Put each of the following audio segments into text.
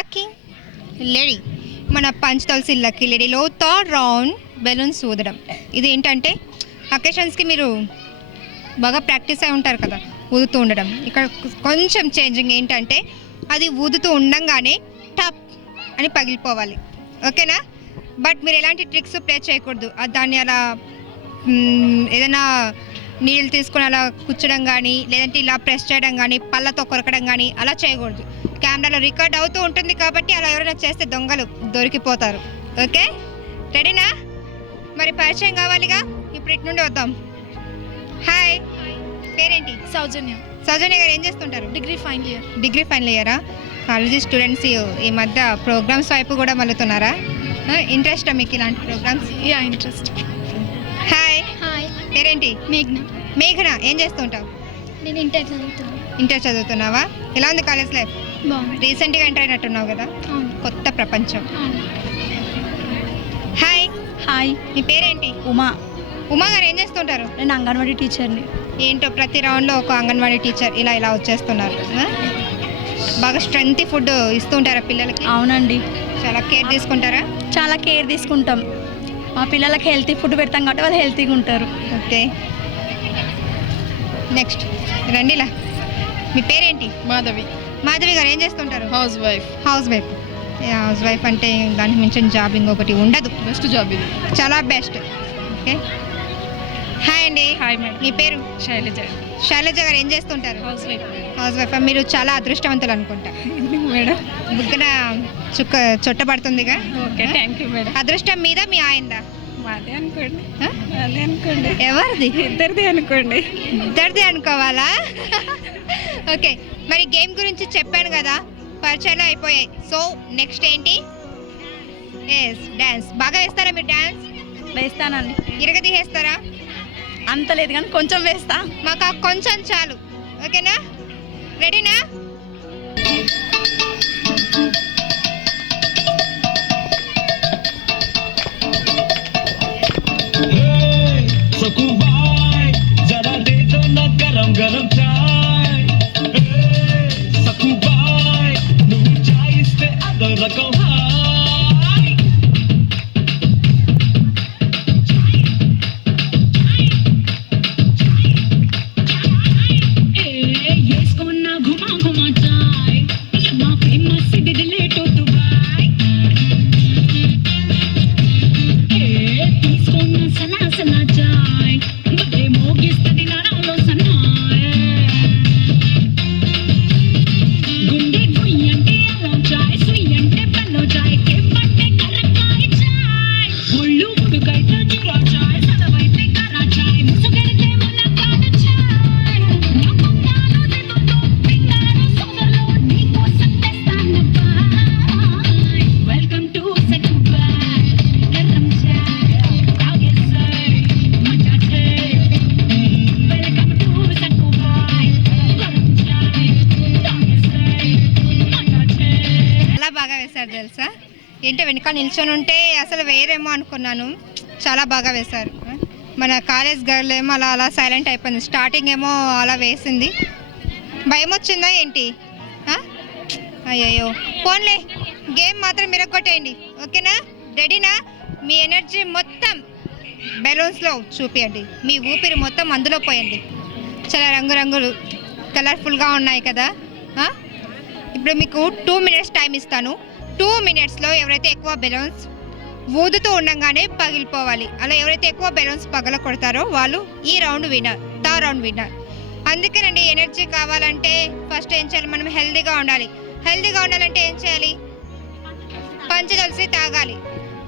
Lucky lady. మన పంచతల్సి lucky లేడీలో third round balloons ఊదడం. ఇది ఏంటంటే అకేషన్స్కి మీరు బాగా ప్రాక్టీస్ అయి ఉంటారు కదా, ఊదుతూ ఉండడం. ఇక్కడ కొంచెం చేంజింగ్ ఏంటంటే అది ఊదుతూ ఉండంగానే టప్ అని పగిలిపోవాలి, ఓకేనా? బట్ మీరు ఎలాంటి ట్రిక్స్ ప్లే చేయకూడదు. దాన్ని అలా ఏదైనా నీళ్ళు తీసుకొని అలా కూర్చోడం కానీ, లేదంటే ఇలా ప్రెస్ చేయడం కానీ, పళ్ళతో కొరకడం కానీ అలా చేయకూడదు. కెమెరాలో రికార్డ్ అవుతూ ఉంటుంది కాబట్టి అలా ఎవరైనా చేస్తే దొంగలు దొరికిపోతారు. ఓకే, రెడీనా? మరి పరిచయం కావాలిగా, ఇప్పుడు ఇటు నుండి వద్దాం. హాయ్, పేరేంటి? సౌజన్య. సౌజన్య గారు ఏం చేస్తుంటారు? Degree final year. Degree final ఇయరా? కాలేజీ స్టూడెంట్స్ ఈ మధ్య ప్రోగ్రామ్స్ వైపు కూడా మళ్ళుతున్నారా? ఇంట్రెస్టా మీకు ఇలాంటి programmes? Yeah, interest. Hi. Hi, పేరేంటి? మేఘ్న. మేఘన, ఏం చేస్తుంటావు? నేను ఇంటర్ చదువుతున్నాను. ఇంటర్ చదువుతున్నావా? ఎలా ఉంది కాలేజ్ లైఫ్? బాగుంది. రీసెంట్గా ఎంటర్ అయినట్టున్నావు కదా, అవును. కొత్త ప్రపంచం. అవును. హాయ్. హాయ్, మీ పేరేంటి? ఉమా. ఉమా గారు ఏం చేస్తుంటారు? నేను అంగన్వాడీ టీచర్ని. ఏంటో ప్రతి రౌండ్లో ఒక అంగన్వాడీ టీచర్ ఇలా వచ్చేస్తున్నారు. బాగా స్ట్రెంత్ ఫుడ్ ఇస్తుంటారా పిల్లలకి? అవునండి, చాలా కేర్ తీసుకుంటారా? చాలా కేర్ తీసుకుంటాం. మా పిల్లలకి హెల్తీ ఫుడ్ పెడతాం కాబట్టి వాళ్ళు హెల్తీగా ఉంటారు. Okay, next రండిలా. మీ పేరేంటి? మాధవి. మాధవి గారు ఏం చేస్తుంటారు? Housewife. Housewife. House wife అంటే దానికి మించిన జాబ్ ఇంకొకటి ఉండదు. బెస్ట్ జాబ్ ఇది. చాలా బెస్ట్. ఓకే, హాయ్ అండి. Hi madam. మీ పేరు? శైలజ. శైలజ గారు ఏం చేస్తుంటారు? Housewife. Housewife. మీరు చాలా అదృష్టవంతులు అనుకుంటా. మేడం. బుగ్గన చుట్టబడుతుందిగా. Okay, thank you madam. అదృష్టం మీద మీ ఆయనదా? మాదే అనుకోండి. ఆ? అదే అనుకోండి. ఎవరిది? ఇద్దరిది అనుకోండి. ఇద్దరిది అనుకోవాలా? ఓకే, మరి గేమ్ గురించి చెప్పాను కదా, పరిచయాలు అయిపోయాయి. సో నెక్స్ట్ ఏంటి? Yes, dance. బాగా వేస్తారా మీరు డ్యాన్స్? వేస్తానండి. ఇరగదీసేస్తారా? అంత లేదు కానీ కొంచెం వేస్తా. మాకు ఆ కొంచెం చాలు, ఓకేనా? రెడీనా? सकुबाई जरा दे दो ना गरम गरम चाय. सकुबाई నువ్వు చాయ్ ఇస్తే అదో రకం హాయ్. వేసుకున్న ఘుమా ఘుమా చాయ్ మా ఫేమస్ దిలేటో దుబాయ్. తీసుకున్న సలా సలా చాయ్ బదే మోగిస్తుంది నరంలో సన్నాయ్. గుండె గుయ్యి అంటే అల్లం చాయ్, సుయ్యి అంటే బెల్లం చాయ్, కెమ్మంటే కరక్కాయ చాయ్, ఒళ్ళు ఉడుకైతే జీరా చాయ్, సలవైతే కరా చాయ్, ముసుగెడితే ములక్కాడ చాయ్. నా బంగారు దిద్దుతో పింగారు సోదరులు నీకోసం తెస్తాను బాయ్. వెల్కమ్ టు సకుబాయ్ గరం చాయ్ తాగేసై మజా చే. వెల్కమ్ టు సకుబాయ్ గరం చాయ్ తాగేసై మజా చే. చాలా బాగా వేశారు తెలుసా. ఏంటో వెనక నిల్చొని ఉంటే అసలు వేరేమో అనుకున్నాను, చాలా బాగా వేశారు. మన కాలేజ్ గర్ల్ ఏమో అలా అలా సైలెంట్ అయిపోయింది. స్టార్టింగ్ ఏమో అలా వేసింది, భయం వచ్చిందా ఏంటి? అయ్యయ్యో, ఫోన్లే, గేమ్ మాత్రం మిరగొట్టేయండి, ఓకేనా? రెడీనా? మీ ఎనర్జీ మొత్తం బెలూన్స్లో చూపించండి, మీ ఊపిరి మొత్తం అందులో పోయండి. చాలా రంగురంగులు కలర్ఫుల్గా ఉన్నాయి కదా. ఇప్పుడు మీకు 2 minutes టైం ఇస్తాను. 2 minutesలో ఎవరైతే ఎక్కువ బెలూన్స్ ఊదుతూ ఉండగానే పగిలిపోవాలి. అలా ఎవరైతే ఎక్కువ బెలూన్స్ పగల కొడతారో వాళ్ళు ఈ round winner, third round winner. అందుకేనండి, ఎనర్జీ కావాలంటే ఫస్ట్ ఏం చేయాలి? మనం హెల్తీగా ఉండాలి. హెల్తీగా ఉండాలంటే ఏం చేయాలి? పంచతులసి తాగాలి.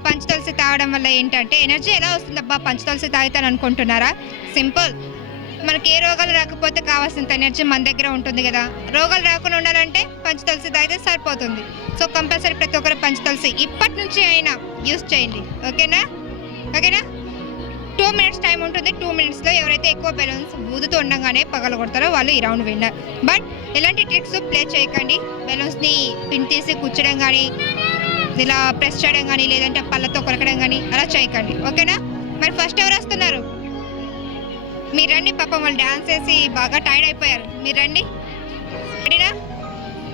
పంచతులసి తాగడం వల్ల ఏంటంటే ఎనర్జీ ఎలా వస్తుందబ్బా పంచతులసి తాగుతాను అనుకుంటున్నారా? సింపుల్. మనకి ఏ రోగాలు రాకపోతే కావాల్సినంత ఎనర్జీ మన దగ్గర ఉంటుంది కదా. రోగాలు రాకుండా ఉండాలంటే పంచతులసి తాగితే సరిపోతుంది. సో కంపల్సరీ ప్రతి ఒక్కరు పంచతులసి ఇప్పటి నుంచి అయినా యూస్ చేయండి, ఓకేనా? ఓకేనా? 2 minutes టైం ఉంటుంది. 2 minutesలో ఎవరైతే ఎక్కువ బెలూన్స్ ఊదుతూ ఉండగానే పగల కొడతారో వాళ్ళు ఈ రౌండ్ విన్నర్. బట్ ఎలాంటి ట్రిక్స్ ప్లే చేయకండి. బెలూన్స్ని పిన్ తీసి కూర్చోడం కానీ, ఇలా ప్రెస్ చేయడం కానీ, లేదంటే పళ్ళతో కొరకడం కానీ అలా చేయకండి, ఓకేనా? మరి ఫస్ట్ ఎవరు వస్తున్నారు? మీరు రండి. పాపం వాళ్ళు డ్యాన్స్ చేసి బాగా టైర్డ్ అయిపోయారు. మీరు రండి. రెడీనా?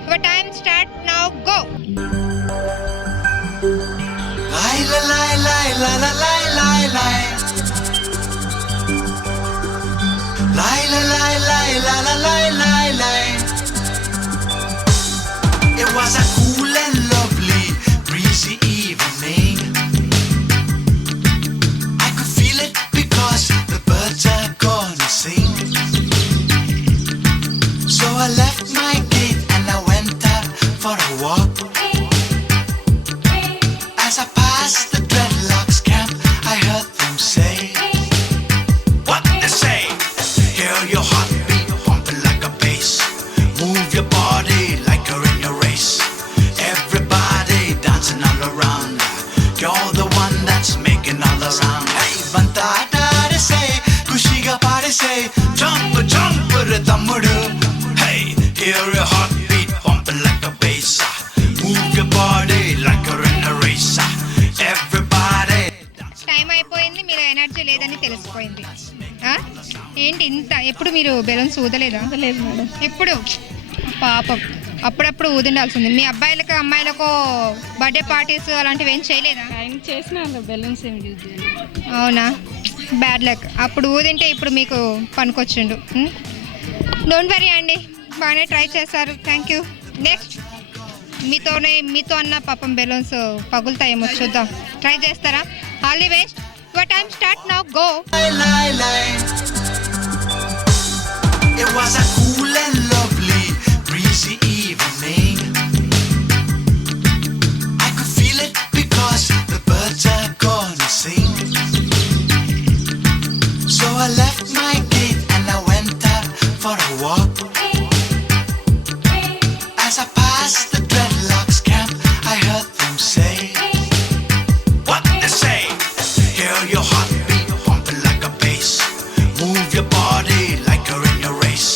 Your time start now go. Lie, la, lie, lie, la, la, lie, lie, lie. Lie, la, lie, lie, la, la, lie, lie, lie. It was a cool and lovely, breezy evening. I could feel it because the birds are gonna sing. So I left my gate and I went out for a walk. As I passed the dreadlocks camp, I heard them say, what they say? Hear your heartbeat pumping like a bass. Move your body like you're in a race. Everybody dancing all around. You're the one that's making all the sound. Hey, banta aadare say, kushiga paade say, jump, jump, tammudu. Hey, hear your heartbeat pumping like a bass. Move your body like you're in a race. Everybody. Time అయిపోయింది, మీరు energy లేదని తెలిసిపోయింది. ఆ? ఏంటి ఇంత ఎప్పుడు మీరు balloons ఊదలేదా? లేదు మేడం. ఎప్పుడు? పాపం, అప్పుడప్పుడు ఊదిండాల్సింది. మీ అబ్బాయిలకు అమ్మాయిలకు బర్త్డే పార్టీస్ అలాంటివి ఏం చేయలేదా? ఆయన చేసిన బెలూన్స్ ఏమి యూజ్ చేయాలి. అవునా, బ్యాడ్ లక్. అప్పుడు ఊదింటే ఇప్పుడు మీకు పనికొచ్చిండు. డోంట్ వరీ అండి, బాగానే ట్రై చేశారు. Thank you. నెక్స్ట్ మీతో అన్న పాపం బెలూన్స్ పగులుతాయేమో, చూద్దాం. ట్రై చేస్తారా? All the best. Your time start now go. Lie, lie, lie. It was a cool and lovely, breezy evening. I could feel it because the birds are gonna sing. So I left my gate and I went out for a walk. As I passed the dreadlocks camp, I heard them say, what they say? Hear your heartbeat pumping like a bass. Move your body like you're in a race.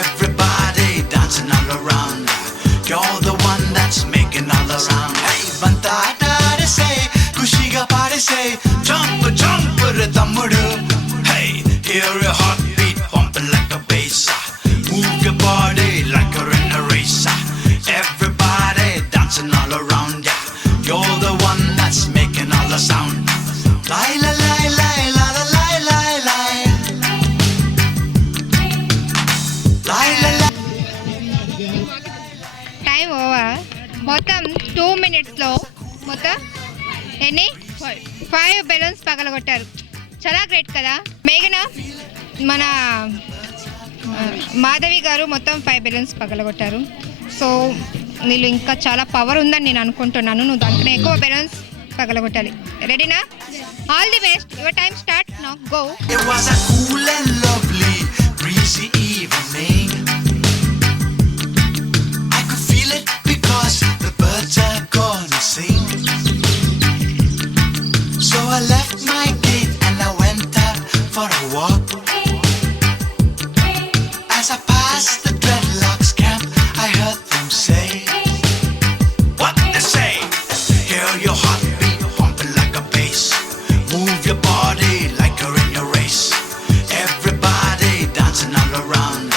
Everybody dancing all around. You're the one that's making all the sound. Hey, banta aadare say, kushiga paade say, jump, jump, tammudu. Hey, hear your heartbeat pumping like a bass. Move your body like you're in a race. Everybody dancing all around. Yeah, you're the one that's making all the sound. Lie, la, lie, lie, la, la, lie, lie, lie. Lie, la, lie. Time over. మొత్తం 2 minutesలో మొత్తం ఎన్ని 5 balloons పగలగొట్టారు. చాలా great కదా. మేఘన, మన మాధవి గారు మొత్తం 5 balloons పగలగొట్టారు. So నీళ్ళు ఇంకా చాలా పవర్ ఉందని నేను అనుకుంటున్నాను. నువ్వు దానికన్నా ఎక్కువ బెలూన్స్ పగలగొట్టాలి. రెడీనా? All the best. Your time start now go. It was a cool and lovely, breezy evening. I could feel it because the birds are gonna sing. So I left my gate and I went out for a walk. As I passed the dreadlocks camp, I heard them say, what they say? Hear your heartbeat pumping like a bass. Move your body like you're in a race. Everybody dancing all around.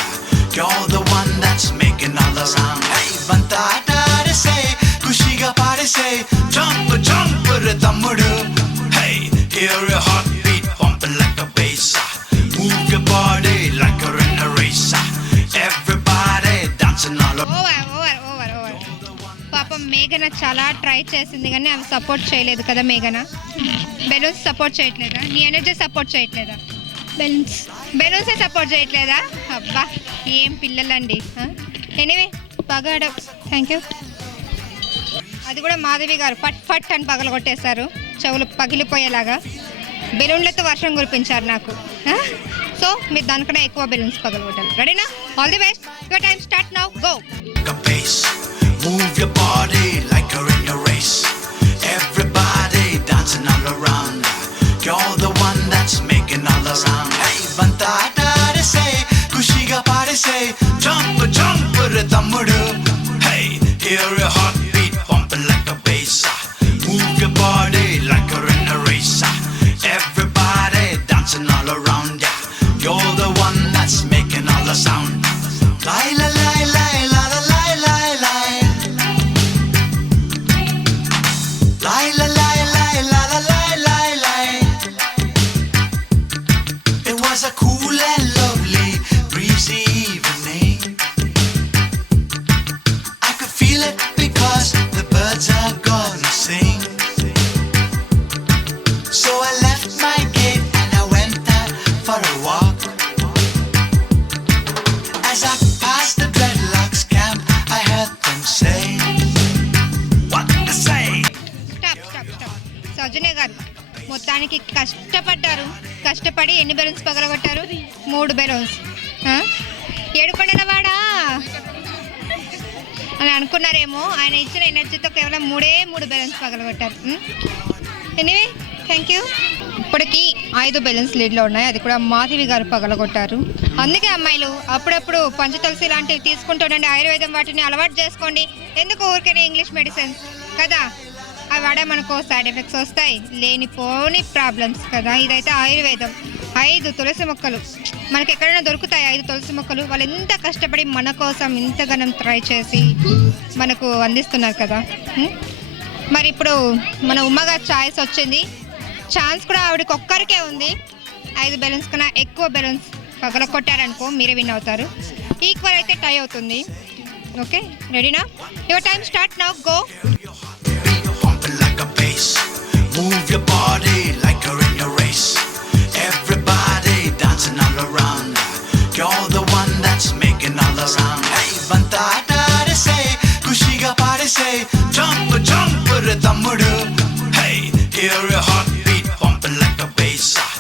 You're the one that's making all the sound. Hey, banta aadare say, kushiga paade say, jump, jump, tammudu. Hey, hear your heartbeat pumping like a bass. Move your body like you're in a race. Everybody dancing all around. Over over over over. పాపం మేఘన చాలా try చేసింది కానీ అవి support చేయలేదు కదా. మేఘన, balloons support చేయట్లేదా? నీ ఎనర్జీ సపోర్ట్ చేయట్లేదా? బెలూన్సే సపోర్ట్ చేయట్లేదా? అబ్బా, ఏం పిల్లలండి. ఎనీవే, బాగా ఆడావు. Thank you. అది కూడా మాధవి గారు ఫట్ ఫట్ అని పగలగొట్టేశారు, చెవులు పగిలిపోయేలాగా. బెలూన్లతో వర్షం కురిపించారు నాకు. సో మీరు దానికన్నా ఎక్కువ బెలూన్స్ పగలగొట్టాలి. రెడీనా? All the best. Your time start now go. Like a bass. Move your body like you're in a race. Everybody dancing all around. You're the one that's making all the sound. Hey, banta aadare say, kushiga paade say, jump, jump, tammudu. Hey, hear your heartbeat pumping like a bass. Move your body like you're in a race. Everybody dancing all around. Yeah, you're the one that's making all the sound. Lie, la, lie, lie, la, la, lie, lie. దానికి కష్టపడి ఎన్ని balloons పగలగొట్టారు? 3 balloons. ఏడుకొండల వాడా అని అనుకున్నారేమో, ఆయన ఇచ్చిన ఎనర్జీతో కేవలం 3 బెలూన్స్ పగలగొట్టారు. Anyway thank you. ఇప్పటికి 5 బెలూన్స్ లీడ్లో ఉన్నాయి, అది కూడా మాధవి గారు పగలగొట్టారు. అందుకే అమ్మాయిలు అప్పుడప్పుడు పంచతులసి లాంటివి తీసుకుంటుండండి, ఆయుర్వేదం వాటిని అలవాటు చేసుకోండి. ఎందుకు ఊరికైనా ఇంగ్లీష్ మెడిసిన్స్ కదా, అవి వాడే మనకు సైడ్ ఎఫెక్ట్స్ వస్తాయి, లేనిపోని ప్రాబ్లమ్స్ కదా. ఇదైతే ఆయుర్వేదం. 5 తులసి మొక్కలు మనకి ఎక్కడైనా దొరుకుతాయి. 5 తులసి మొక్కలు వాళ్ళు ఎంత కష్టపడి మన కోసం ఇంతగానం ట్రై చేసి మనకు అందిస్తున్నారు కదా. మరి ఇప్పుడు మన ఉమ్మగా ఛాయిస్ వచ్చింది, ఛాన్స్ కూడా ఆవిడకి ఒక్కరికే ఉంది. 5 బెలూన్స్ కన్నా ఎక్కువ బెలూన్స్ పగల కొట్టారనుకో మీరే విన్ అవుతారు. ఈక్వల్ అయితే టై అవుతుంది. ఓకే, రెడీనా? Your time start now, go. Like a bass, move your body like you're in